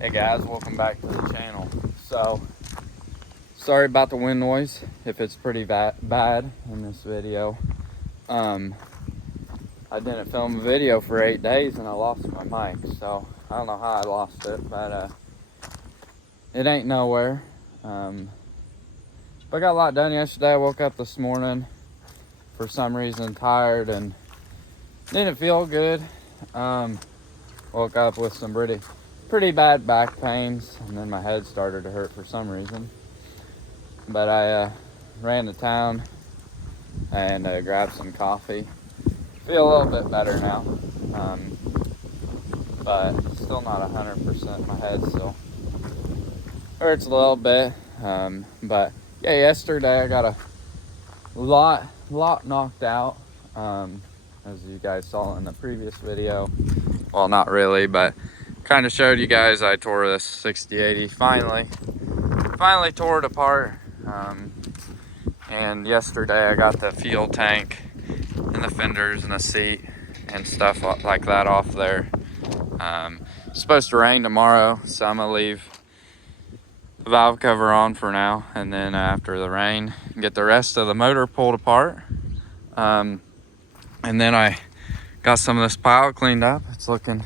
Hey guys, welcome back to the channel. So, sorry about the wind noise if it's pretty bad in this video. I didn't film a video for 8 days and I lost my mic, so I don't know how I lost it, but it ain't nowhere. But I got a lot done yesterday. I woke up this morning for some reason tired and didn't feel good. Woke up with some pretty bad back pains, and then my head started to hurt for some reason. But I ran to town and grabbed some coffee. Feel a little bit better now, but still not 100%. My head still hurts a little bit. But yeah, yesterday I got a lot knocked out, as you guys saw in the previous video. Well, not really, but kind of showed you guys I tore this 6080. Finally tore it apart. And yesterday I got the fuel tank and the fenders and the seat and stuff like that off there. It's supposed to rain tomorrow, so I'm gonna leave the valve cover on for now, and then after the rain get the rest of the motor pulled apart. And then I got some of this pile cleaned up. It's looking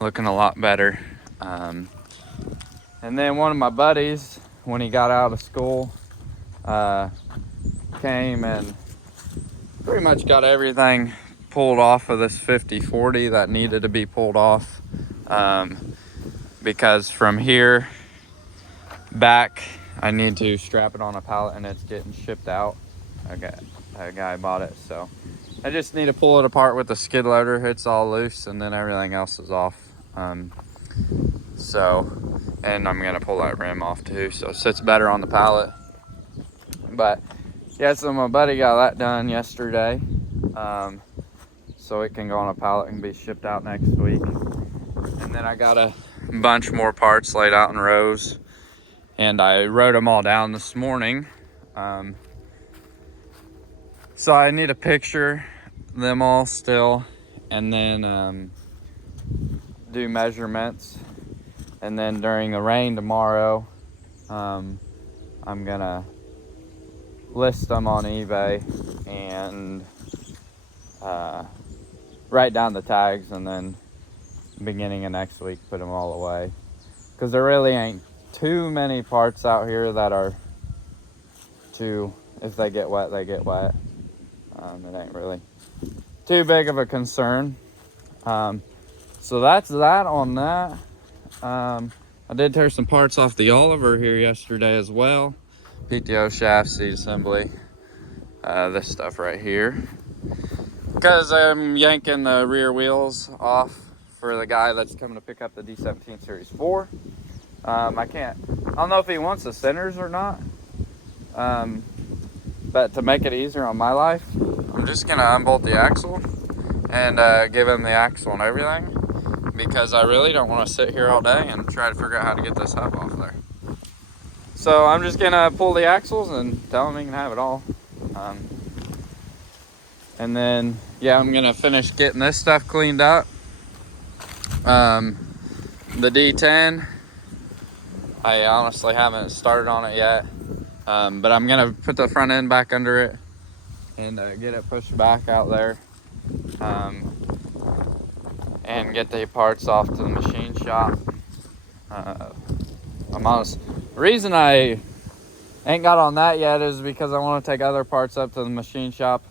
a lot better. And then one of my buddies, when he got out of school, came and pretty much got everything pulled off of this 5040 that needed to be pulled off, because from here back I need to strap it on a pallet and it's getting shipped out. A guy bought it, so I just need to pull it apart with the skid loader. It's all loose and then everything else is off. And I'm gonna pull that rim off too, so it sits better on the pallet. But yeah, so my buddy got that done yesterday, so it can go on a pallet and be shipped out next week. And then I got a bunch more parts laid out in rows, and I wrote them all down this morning. So I need to picture them all still, and then do measurements. And then during the rain tomorrow, I'm gonna list them on eBay and write down the tags, and then beginning of next week put them all away, because there really ain't too many parts out here that are if they get wet, they get wet. It ain't really too big of a concern. So that's that on that. I did tear some parts off the Oliver here yesterday as well. PTO shaft, seat assembly, this stuff right here, because I'm yanking the rear wheels off for the guy that's coming to pick up the D17 Series 4. I don't know if he wants the centers or not, but to make it easier on my life, I'm just gonna unbolt the axle and give him the axle and everything, because I really don't want to sit here all day and try to figure out how to get this hub off there. So I'm just gonna pull the axles and tell him he can have it all. And then, yeah, I'm gonna finish getting this stuff cleaned up. The D10, I honestly haven't started on it yet, but I'm gonna put the front end back under it and get it pushed back out there, and get the parts off to the machine shop. I'm honest, the reason I ain't got on that yet is because I want to take other parts up to the machine shop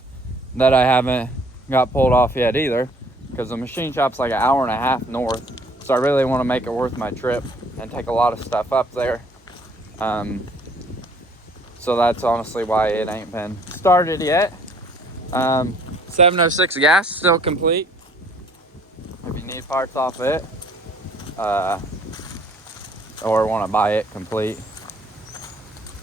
that I haven't got pulled off yet either, because the machine shop's like an hour and a half north, so I really want to make it worth my trip and take a lot of stuff up there. So that's honestly why it ain't been started yet. 706 gas still complete if you need parts off it, or want to buy it complete.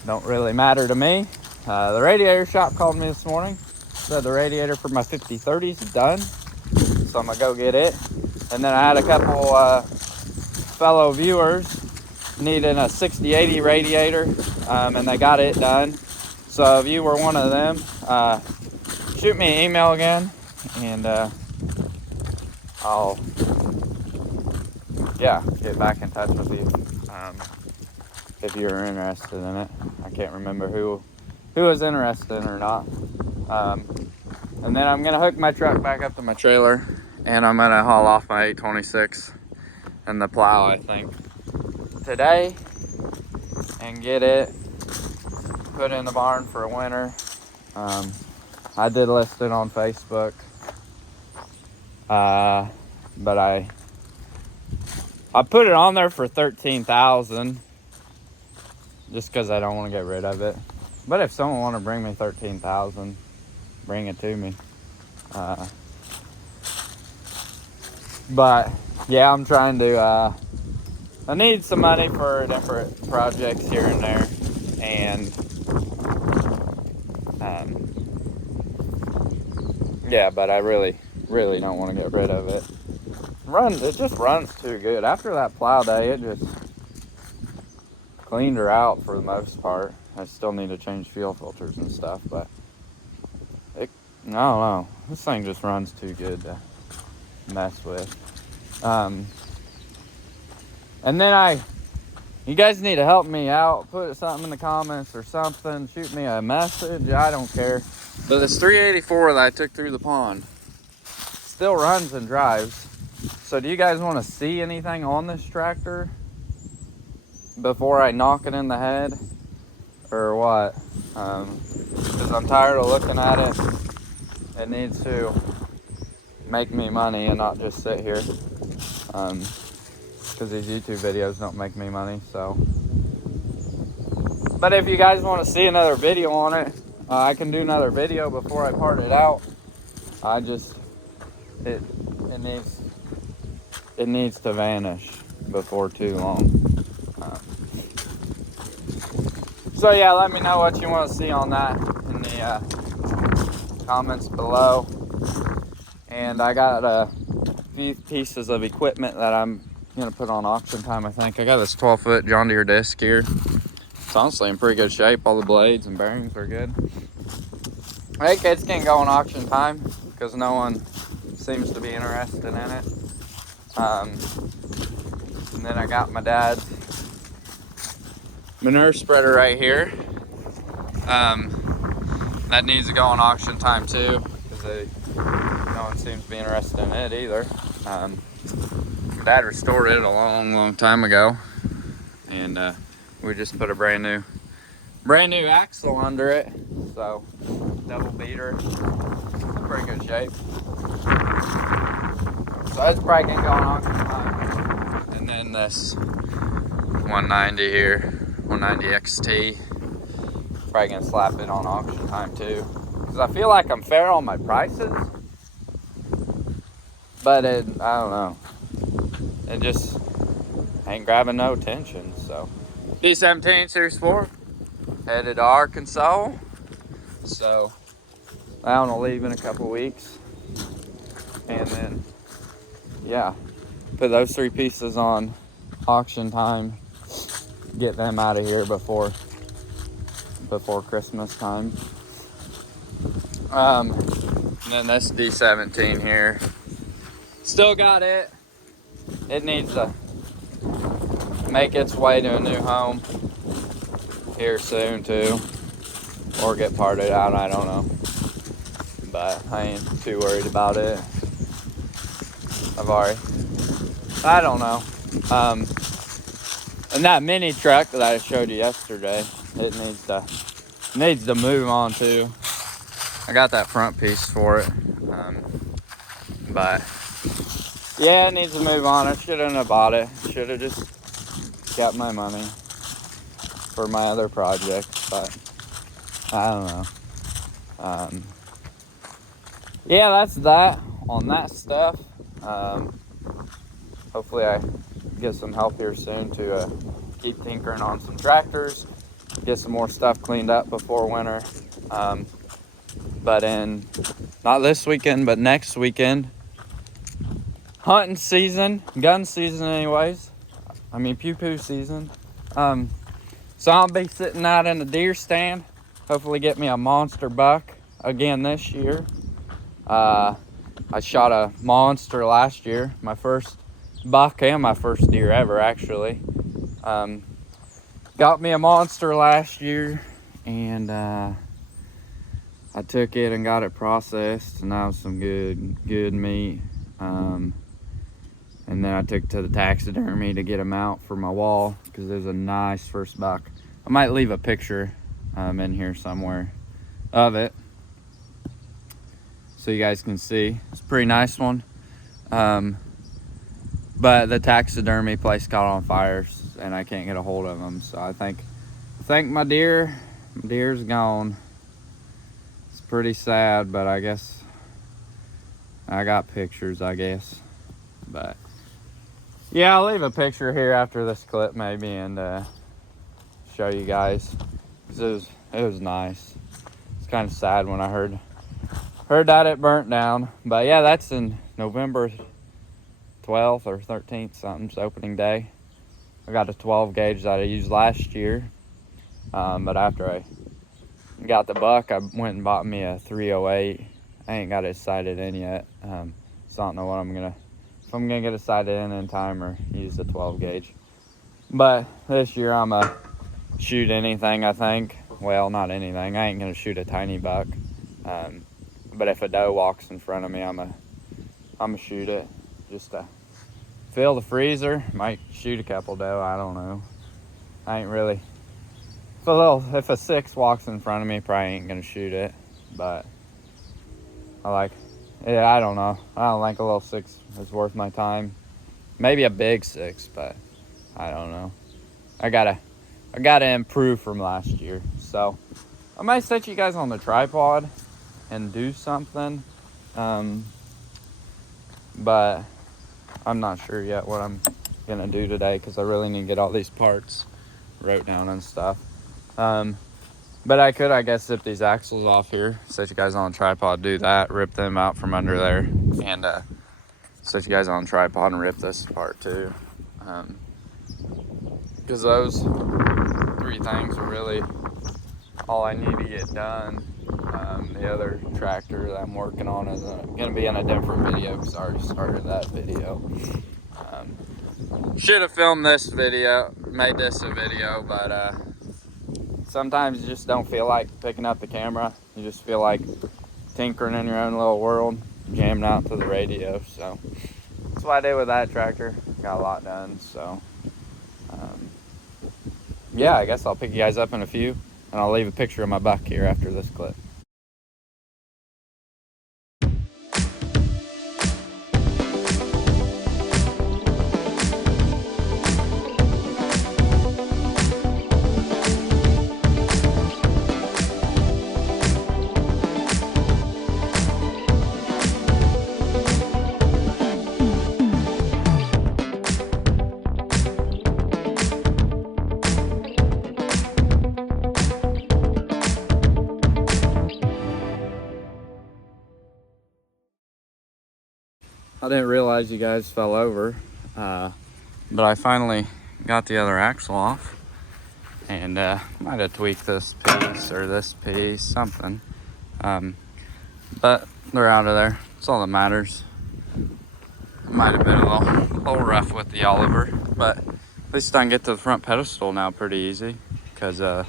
Don't really matter to me. The Radiator shop called me this morning, said the radiator for my 5030 is done, so I'm gonna go get it. And then I had a couple fellow viewers needing a 6080 radiator, and they got it done. So if you were one of them, shoot me an email again, and I'll yeah, get back in touch with you if you're interested in it. I can't remember who was interested or not. And then I'm gonna hook my truck back up to my trailer, and I'm gonna haul off my 826 and the plow, I think, today, and get it put in the barn for a winter. I did list it on Facebook, but I put it on there for $13,000 just because I don't want to get rid of it. But if someone want to bring me $13,000, bring it to me. But yeah, I'm trying to. I need some money for different projects here and there, and yeah, but I really don't want to get rid of it. It just runs too good. After that plow day, it just cleaned her out for the most part. I still need to change fuel filters and stuff, but I don't know. This thing just runs too good to mess with. And then you guys need to help me out. Put something in the comments or something. Shoot me a message. I don't care. But this 384 that I took through the pond still runs and drives. So do you guys want to see anything on this tractor before I knock it in the head, or what? Because I'm tired of looking at it. It needs to make me money and not just sit here. Because these YouTube videos don't make me money, so. But if you guys want to see another video on it, I can do another video before I part it out. It needs to vanish before too long. So yeah, let me know what you want to see on that in the comments below. And I got a few pieces of equipment that I'm gonna put on auction time, I think. I got this 12-foot John Deere disc here. It's honestly in pretty good shape. All the blades and bearings are good. I think it's gonna go on auction time because no one seems to be interested in it. And then I got my dad's manure spreader right here. That needs to go on auction time too because no one seems to be interested in it either. Dad restored it a long time ago, and we just put a brand new axle under it, so double beater. It's in pretty good shape. So that's probably gonna go on auction time. And then this 190 here, 190 XT, probably gonna slap it on auction time too, because I feel like I'm fair on my prices, but I don't know. It just ain't grabbing no attention. So D17 Series 4 headed to Arkansas, so I'm gonna leave in a couple weeks, and then yeah, put those 3 pieces on auction time, get them out of here before Christmas time. And then this D17 here, still got it. It needs to make its way to a new home here soon too, or get parted out, I don't know. But I ain't too worried about it. I don't know. And that mini truck that I showed you yesterday, it needs to move on too. I got that front piece for it, but yeah, it needs to move on. I shouldn't have bought it. Should have just kept my money for my other projects, but I don't know. Yeah, that's that on that stuff. Hopefully I get some help here soon to keep tinkering on some tractors, get some more stuff cleaned up before winter. But not this weekend, but next weekend, hunting season, gun season anyways. I mean pew-pew season. So I'll be sitting out in the deer stand, hopefully get me a monster buck again this year. I shot a monster last year, my first buck and my first deer ever, actually. Got me a monster last year, and I took it and got it processed, and that was some good meat. And then I took it to the taxidermy to get him out for my wall, because there's a nice first buck. I might leave a picture in here somewhere of it, so you guys can see. It's a pretty nice one. But the taxidermy place caught on fire, and I can't get a hold of them. So I think my deer's gone. It's pretty sad, but I guess I got pictures, I guess. But yeah, I'll leave a picture here after this clip maybe, and show you guys, 'cause it was nice. It's kind of sad when I heard that it burnt down. But yeah, that's in November 12th or 13th, something's opening day. I got a 12 gauge that I used last year, but after I got the buck, I went and bought me a 308. I ain't got it sighted in yet, so I don't know what if I'm gonna get it sighted in time or use the 12 gauge. But this year I'm gonna shoot anything, I think. Well, not anything. I ain't gonna shoot a tiny buck, but if a doe walks in front of me, I'm gonna shoot it just to fill the freezer. Might shoot a couple doe, I don't know. I ain't really, if a 6 walks in front of me, probably ain't gonna shoot it. But I don't know. I don't think a little 6 is worth my time. Maybe a big 6, but I don't know. I gotta improve from last year. So I might set you guys on the tripod and do something, but I'm not sure yet what I'm gonna do today, because I really need to get all these parts wrote down and stuff. But I could, I guess, zip these axles off here, set you guys on a tripod, do that, rip them out from under there, and set you guys on a tripod and rip this apart too. Because those 3 things are really all I need to get done. The other tractor that I'm working on is going to be in a different video, because I already started that video. Should have filmed this video, made this a video, but sometimes you just don't feel like picking up the camera. You just feel like tinkering in your own little world, jamming out to the radio. So that's what I did with that tractor. Got a lot done. So yeah, I guess I'll pick you guys up in a few, and I'll leave a picture of my buck here after this clip. I didn't realize you guys fell over, but I finally got the other axle off, and might have tweaked this piece or this piece, something, but they're out of there. That's all that matters. Might have been a little rough with the Oliver, but at least I can get to the front pedestal now pretty easy, because the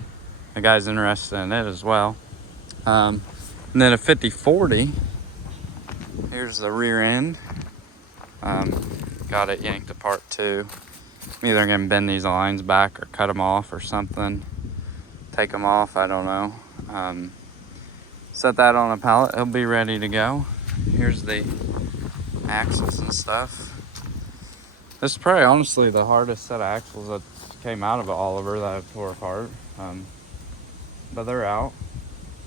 guy's interested in it as well. And then a 50/40, here's the rear end. Got it yanked apart too. I'm either gonna bend these lines back or cut them off or something. Take them off, I don't know. Set that on a pallet, it'll be ready to go. Here's the axles and stuff. This is probably honestly the hardest set of axles that came out of an Oliver that I tore apart. But they're out.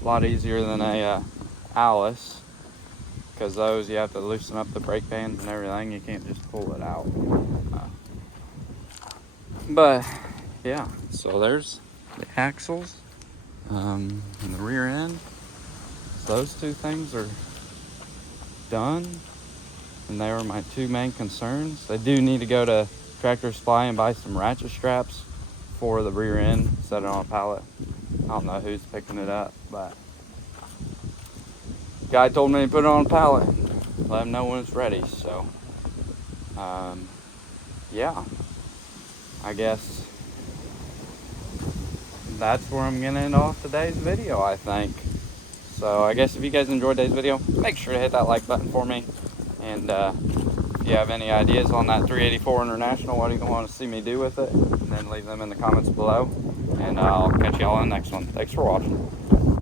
A lot easier than a Alice, because those you have to loosen up the brake bands and everything. You can't just pull it out. But yeah, so there's the axles and the rear end. So those 2 things are done, and they were my 2 main concerns. I do need to go to Tractor Supply and buy some ratchet straps for the rear end, set it on a pallet. I don't know who's picking it up, but guy told me to put it on a pallet, let him know when it's ready. So yeah, I guess that's where I'm gonna end off today's video, I think. So I guess if you guys enjoyed today's video, make sure to hit that like button for me. And if you have any ideas on that 384 International, what do you want to see me do with it, and then leave them in the comments below. And I'll catch y'all in the next one. Thanks for watching.